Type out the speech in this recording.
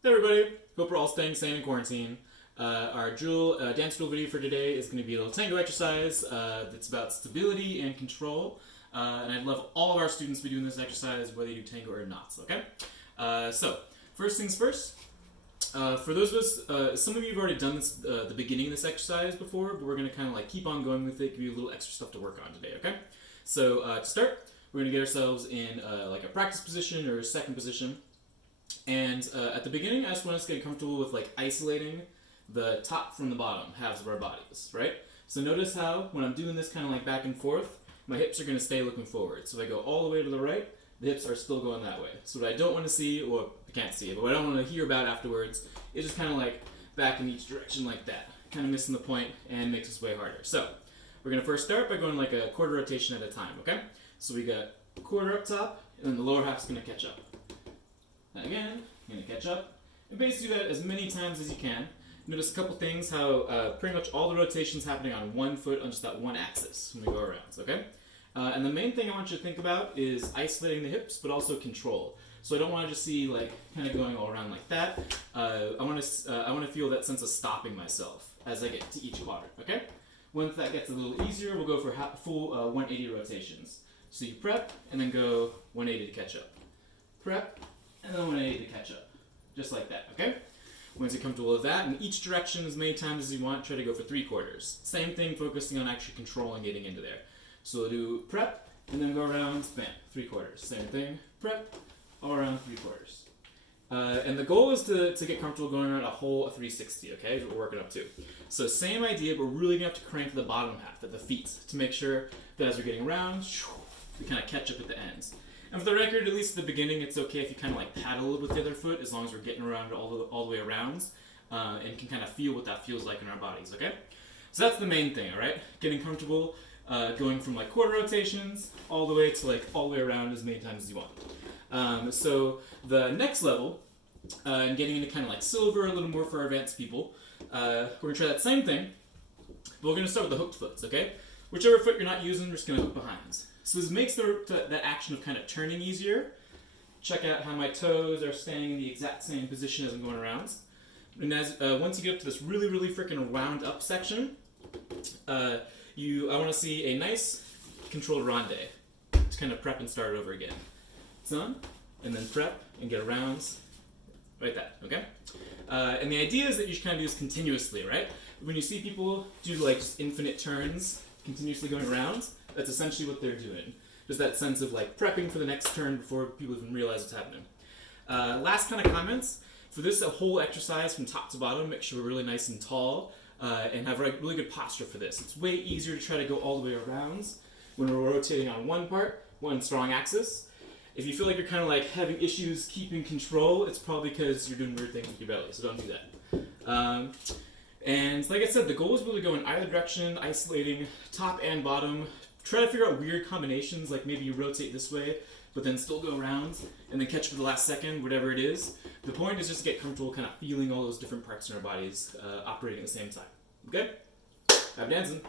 Hey everybody, hope we're all staying sane in quarantine. Our dance drill video for today is going to be a little tango exercise that's about stability and control. And I'd love all of our students to be doing this exercise, whether you do tango or not, okay? So, first things first, for those of us, some of you have already done this, the beginning of this exercise before, but we're going to kind of like keep on going with it, give you a little extra stuff to work on today, okay? So, to start, we're going to get ourselves in like a practice position or a second position. And at the beginning, I just want us to get comfortable with like isolating the top from the bottom halves of our bodies, right? So notice how when I'm doing this kind of like back and forth, my hips are going to stay looking forward. So if I go all the way to the right, the hips are still going that way. So what I don't want to see, or I can't see it, but what I don't want to hear about afterwards is just kind of like back in each direction like that. Kind of missing the point and makes us way harder. So we're going to first start by going like a quarter rotation at a time, okay? So we got a quarter up top, and then the lower half's going to catch up. And again, I'm going to catch up. And basically do that as many times as you can. Notice a couple things, how pretty much all the rotation's happening on one foot on just that one axis when we go around, okay? And the main thing I want you to think about is isolating the hips, but also control. So I don't want to just see like kind of going all around like that. I want to feel that sense of stopping myself as I get to each quadrant, okay? Once that gets a little easier, we'll go for full 180 rotations. So you prep, and then go 180 to catch up. Prep, and then 180 to catch up. Just like that, okay? Once you're comfortable with that, in each direction as many times as you want, try to go for 3/4. Same thing, focusing on actually controlling getting into there. So we'll do prep, and then go around, bam, 3/4. Same thing, prep, all around 3/4. And the goal is to get comfortable going around a whole 360, okay? Is what we're working up to. So same idea, but we're really gonna have to crank the bottom half at the feet to make sure that as we're getting around, we kind of catch up at the ends. And for the record, at least at the beginning, it's okay if you kind of like paddle with the other foot, as long as we're getting around all the way around, and can kind of feel what that feels like in our bodies, okay? So that's the main thing, all right? Getting comfortable, going from like quarter rotations all the way to like all the way around as many times as you want. So the next level, and getting into kind of like silver, a little more for advanced people, we're gonna try that same thing, but we're gonna start with the hooked foots, okay? Whichever foot you're not using, we're just gonna hook behind. So this makes that action of kind of turning easier. Check out how my toes are staying in the exact same position as I'm going around. And as once you get up to this really, really freaking wound up section, I want to see a nice controlled ronde to kind of prep and start over again. Done, and then prep and get around, like that, okay? And the idea is that you should kind of do this continuously, right? When you see people do like just infinite turns, continuously going around, that's essentially what they're doing. Just that sense of like prepping for the next turn before people even realize what's happening. Last kind of comments. For this whole exercise from top to bottom, make sure we're really nice and tall and have really good posture for this. It's way easier to try to go all the way around when we're rotating on one strong axis. If you feel like you're kind of like having issues keeping control, it's probably because you're doing weird things with your belly, so don't do that. And like I said, the goal is really to go in either direction, isolating top and bottom. Try to figure out weird combinations, like maybe you rotate this way, but then still go around, and then catch up at the last second, whatever it is. The point is just to get comfortable kind of feeling all those different parts in our bodies operating at the same time. Okay? Happy dancing!